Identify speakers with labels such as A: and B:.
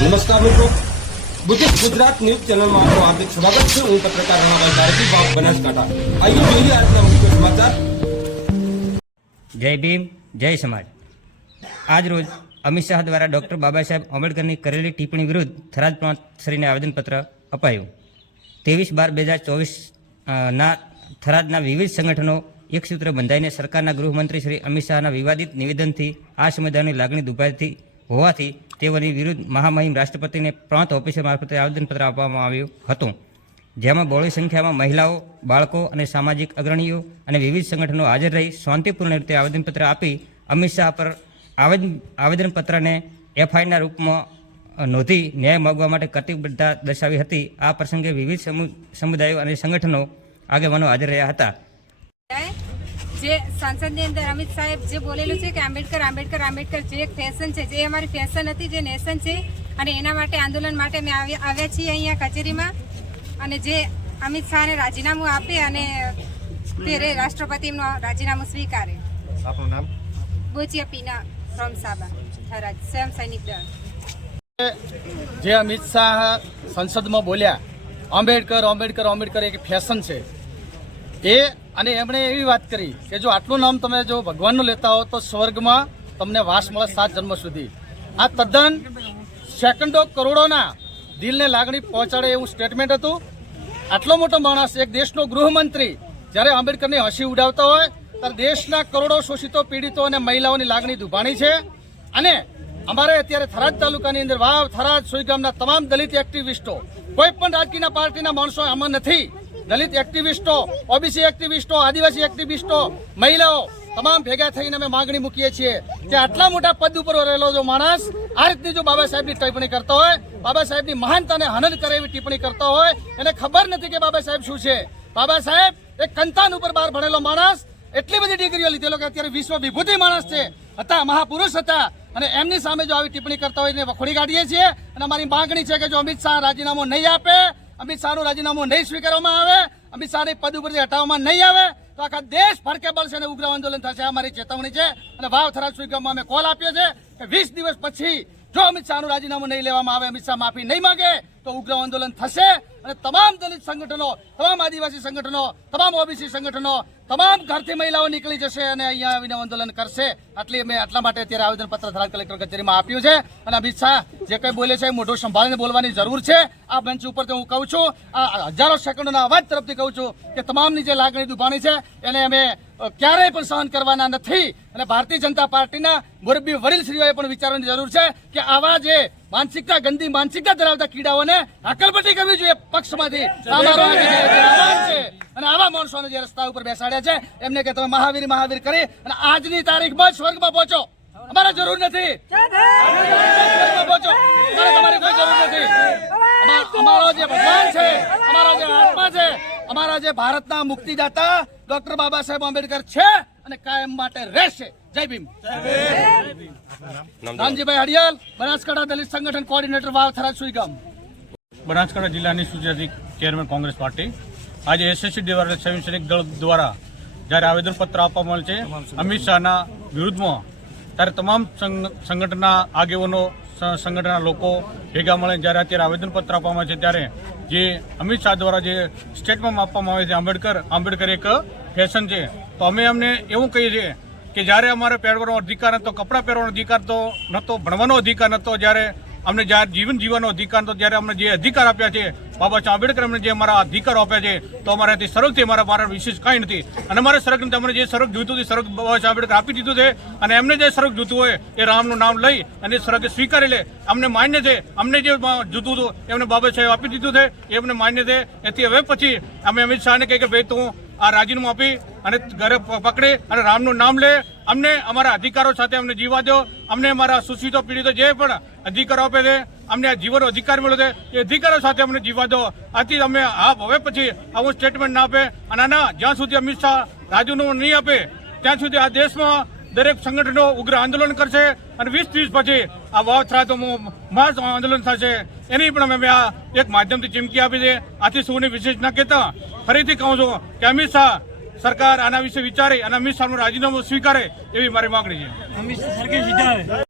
A: નમસ્કાર મિત્રો. Buddhist Gujarat news ચેનલમાં આપનું હાર્દિક સ્વાગત છે. હું પત્રકાર રણાભાઈ ધારકી બાપ બનાસકાંઠા. આઈએ જોઈએ આજના મુખ્ય સમાચાર.
B: જય ભીમ, જય સમાજ. આજ રોજ અમિત શાહ દ્વારા ડૉક્ટર બાબા સાહેબ આંબેડકરની કરેલી ટિપ્પણી વિરુદ્ધ થરાદ પ્રાંતશ્રીને આવેદનપત્ર અપાયું. ત્રેવીસ બાર બે હજાર ચોવીસ ના થરાદના વિવિધ સંગઠનો એક સૂત્ર બંધાઈને સરકારના ગૃહમંત્રી શ્રી અમિત શાહના વિવાદિત નિવેદનથી આ સમુદાયની લાગણી દુભાતી હોવાથી તેઓની વિરુદ્ધ મહામહિમ રાષ્ટ્રપતિને પ્રાંત ઓફિસર મારફતે આવેદનપત્ર આપવામાં આવ્યું હતું. જેમાં બહોળી સંખ્યામાં મહિલાઓ, બાળકો અને સામાજિક અગ્રણીઓ અને વિવિધ સંગઠનો હાજર રહી શાંતિપૂર્ણ રીતે આવેદનપત્ર આપી અમિત શાહ પર આવેદન આવેદનપત્રને એફઆઈના રૂપમાં નોંધી ન્યાય માગવા માટે કટિબદ્ધતા દર્શાવી હતી. આ પ્રસંગે વિવિધ સમુ- સમુદાયો અને સંગઠનો આગેવાનો હાજર રહ્યા હતા.
C: જે સંસદની અંદર અમિત સાહેબ જે બોલેલું છે કે આંબેડકર આંબેડકર આંબેડકર જે એક ફેશન છે જે અમારી ફેશન હતી જે નેશન છે અને એના માટે આંદોલન માટે અમે આવ્યા આવ્યા છીએ અહીંયા કચેરીમાં. અને જે અમિત શાહને રાજીનામું આપે અને તે રાષ્ટ્રપતિ રાષ્ટ્રપતિનું રાજીનામું સ્વીકારે.
D: આપનું નામ?
C: બોચિયા પીના ફ્રોમ સાબા થરાદ સ્વયં સૈનિક દળ.
D: જે અમિત શાહ સંસદમાં બોલ્યા આંબેડકર આંબેડકર આંબેડકર એક ફેશન છે. એ અને એમણે એવી વાત કરી કે જો આટલું નામ તમે જો ભગવાનનું લેતા હો તો સ્વર્ગમાં તમને વાસ મળે સાત જન્મ સુધી. આ તદ્દન સેકન્ડો કરોડોના દિલને લાગણી પહોંચાડે એવું સ્ટેટમેન્ટ હતું. આટલો મોટો માણસ એક દેશનો ગૃહમંત્રી, જ્યારે આંબેડકરની હસી ઉડાવતા હોય, ત્યારે દેશના કરોડો શોષિતો, પીડિતો અને મહિલાઓની લાગણી દુભાણી છે. અને અમારે અત્યારે થરાદ તાલુકાની અંદર વાવ, થરાદ સુઈગામના તમામ દલિત એક્ટિવિસ્ટો, કોઈ પણ રાજકીય પાર્ટીના માણસો આમાં નથી. દલિત એક્ટિવિસ્ટો, ઓબીસી એક્ટિવિસ્ટો, આદિવાસી એક્ટિવિસ્ટો, મહિલાઓ તમામ ભેગા થઈને અમે માંગણી મૂકીએ છીએ કે આટલા મોટા પદ ઉપર રહેલો જો માણસ આ રીતની જો બાબા સાહેબની ટિપ્પણી કરતો હોય, બાબા સાહેબની મહાનતાને હનન કરે એવી ટિપ્પણી કરતો હોય, એને ખબર નથી કે બાબા સાહેબ શું છે. બાબા સાહેબ, એક કંતાન ઉપર બહાર ભણેલો માણસ, એટલી બધી ડિગ્રીઓ લીધેલો કે અત્યારે વિશ્વ વિભૂતિ માણસ છે. હતા, મહાપુરુષ હતા અને એમની સામે જો આવી ટિપ્પણી કરતા હોય એને વખોડી કાઢીએ છીએ. અને અમારી માંગણી છે કે જો અમિત શાહ રાજીનામું નહીં આપે અમિત શાહનું રાજીનામું નહીં સ્વીકારવામાં આવે અમિત શાહને પદ ઉપરથી હટાવવામાં નહીં આવે, તો આખા દેશ ભડકે બળશે અને ઉગ્ર આંદોલન થશે. આ અમારી ચેતવણી છે. અને ભાવ થરાદ સ્વીકારવામાં અમે કોલ આપ્યો છે કે વીસ દિવસ પછી જો અમિત શાહનું રાજીનામું નહીં લેવામાં આવે અમિત શાહ માફી નહીં માંગે, તો ઉગ્ર આંદોલન થશે. અને તમામ દલિત સંગઠનો, તમામ આદિવાસી સંગઠનો, તમામ ઓબીસી સંગઠનો તમામ ઘરથી મહિલાઓ નીકળી જશે અને અહીંયા આવીને આંદોલન કરશે. આટલી મેં આટલા માટે અત્યારે આવેદનપત્ર થરાદ કલેક્ટર કચેરીમાં આપ્યું છે. અને અમિત શાહ જે કંઈ બોલે છે એ મોઢું સંભાળીને બોલવાની જરૂર છે. આ બેન્ચ ઉપર હું કહું છું આ હજારો સેકન્ડોના અવાજ તરફથી કહું છું કે તમામની જે લાગણી દુભાણી છે એને અમે ક્યારેય પણ સહન કરવાના નથી. અને ભારતીય જનતા પાર્ટીના મુરબ્બી વડીલશ્રીઓએ પણ વિચારવાની જરૂર છે કે આવા જે માનસિકતા ગંદી માનસિકતા ધરાવતા કીડાઓને હકલપટ્ટી કરવી જોઈએ પક્ષમાંથી. માણસોને જે રસ્તા ઉપર બેસાડ્યા છે એમને કે તમે મહાવીર મહાવીર કરી અને આજની તારીખમાં સ્વર્ગમાં પહોંચો અમારે જરૂર નથી અમારો જે ભગવાન ભારતના મુક્તિદાતા ડોક્ટર બાબા સાહેબ આંબેડકર છે અને કાયમ માટે રહેશે જય ભીમ રામજીભાઈ હડિયાલ બનાસકાંઠા દલિત સંગઠન કોઓર્ડિનેટર વાવ થરાદ સુઈગામ
E: બનાસકાંઠા જિલ્લાની સુજાતી ચેરમેન કોંગ્રેસ પાર્ટી આજે એસએસસી દ્વારા સૈનિક દળ દ્વારા જ્યારે આવેદનપત્ર આપવામાં આવેલ છે, અમિત શાહના વિરુદ્ધમાં, ત્યારે તમામ સંગ- સંગઠનના આગેવાનો સંગઠનના લોકો ભેગા મળે જ્યારે અત્યારે આવેદનપત્ર આપવામાં છે, ત્યારે જે અમિત શાહ દ્વારા જે સ્ટેટમેન્ટ આપવામાં આવે છે, આંબેડકર આંબેડકર એક ફેશન છે. તો અમે અમને એવું કહીએ છીએ કે જ્યારે અમારે પહેરવાનો અધિકાર હતો કપડાં પહેરવાનો અધિકાર તો નહોતો, ભણવાનો અધિકાર નહોતો, જ્યારે અમને જ્યારે જીવન જીવવાનો અધિકાર તો જ્યારે અમને જે અધિકાર આપ્યા છે, બાબા સાહેબ આંબેડકર અમને જે અમારા અધિકાર આપ્યા છે, તો અમારાથી સરગથી અમારા મારા વિશેષ કાંઈ નથી. અને અમારે સરગ નથી અમને જે સરગ જોઈતું હતું સરગ બાબા સાહેબ આંબેડકર આપી દીધું છે અને એમને જે સરગ જોતું હોય એ રામનું નામ લઈ અને સરગ સ્વીકારી લે. અમને માન્ય છે, અમને જે જોતું હતું એમને બાબા સાહેબ આપી દીધું છે, એ અમને માન્ય છે. એથી હવે પછી અમે અમિત શાહને કહી કે, ભાઈ, તું આ રાજીનામું આપી અને ઘરે પકડી અને રામનું નામ લે. અમને અમારા અધિકારો સાથે અમને જીવા દો અમને અમારા સુશીતો પીડિતો જે પણ અધિકારો આપે છે, અમને આ જીવનનો અધિકાર મળ્યો છે, એ અધિકારો સાથે અમને જીવા દો આથી અમે હા હવે પછી આવું સ્ટેટમેન્ટ ના આપે. અને ના, જ્યાં સુધી અમિત શાહ રાજીનામું નહીં આપે, ત્યાં સુધી આ દેશમાં દરેક સંગઠનો ઉગ્ર આંદોલન કરશે. અને વીસ ત્રીસ પછી આ વાવ થરાદોમાં માસ આંદોલન થશે. એની પણ અમે આ એક માધ્યમથી ચીમકી આપી છે. આથી સૌની વિશેષ ના કહેતા. ફરીથી કહું છું કે અમિત શાહ સરકાર આના વિશે વિચારે અને અમિત શાહનું રાજીનામું સ્વીકારે એવી મારી માંગણી છે.